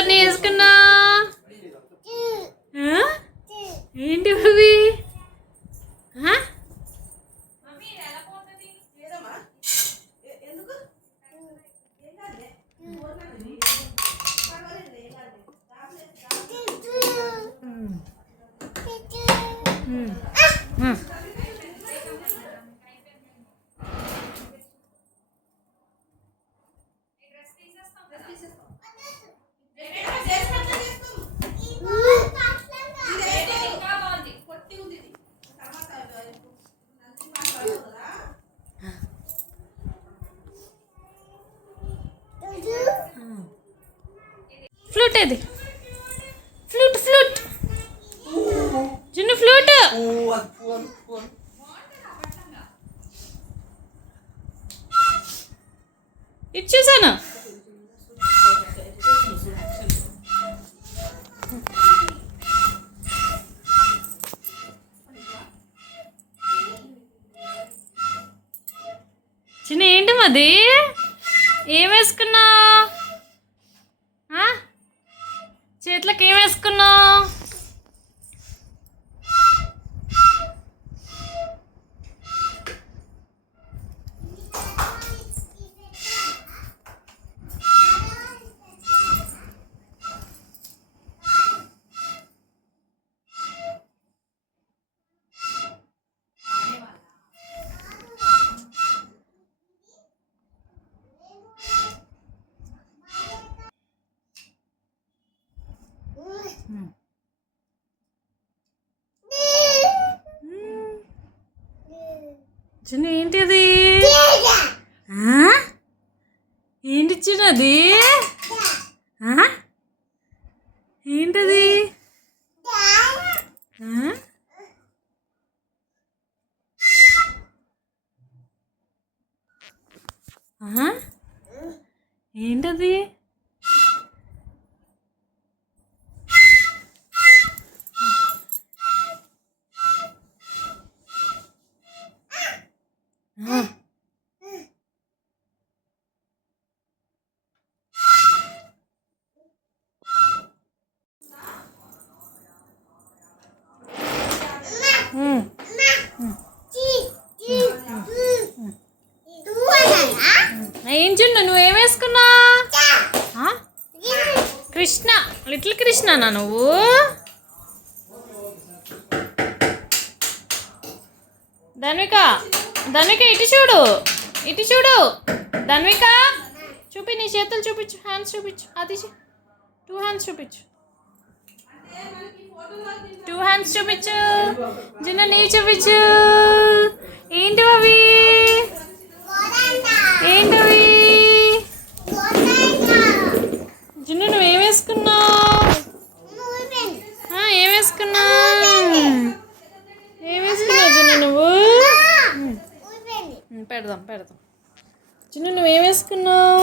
ఎవరిని వేసుకున్నా? ఏంటి అవి? ఫ్లూట్ ఏది? ఫ్లూట్ ఫ్లూట్ చిన్న ఫ్లూట్. ఇది చూసాను. చిన్న ఏంటి మది? ఏం వేసుకున్నావు? చేతులకు ఏం వేసుకున్నావు? చిన్న ఏంటిది? ఏంటి చిన్నది? ఏంటది? ఏంటది? ఏం చిన్న నువ్వేం వేసుకున్నా? కృష్ణ, లిటిల్ కృష్ణనా నువ్వు? ధన్విక, ధన్విక ఇటు చూడు, ఇటు చూడు ధన్విక. చూపి, నీ చేతులు చూపించు, హ్యాండ్స్ చూపించు. అది 2 హ్యాండ్స్ చూపించు, 2 హ్యాండ్స్ చూపించు. చిన్న నీ చూపించు. ఏంటి అవి? ఏంటవి? చిన్న నువ్వేం వేసుకున్నావు? ఏం వేసుకున్నావు? ఏం వేసుకున్నావు చిన్న నువ్వు? పెడదాం. చిన్న నువ్వేం వేసుకున్నావు?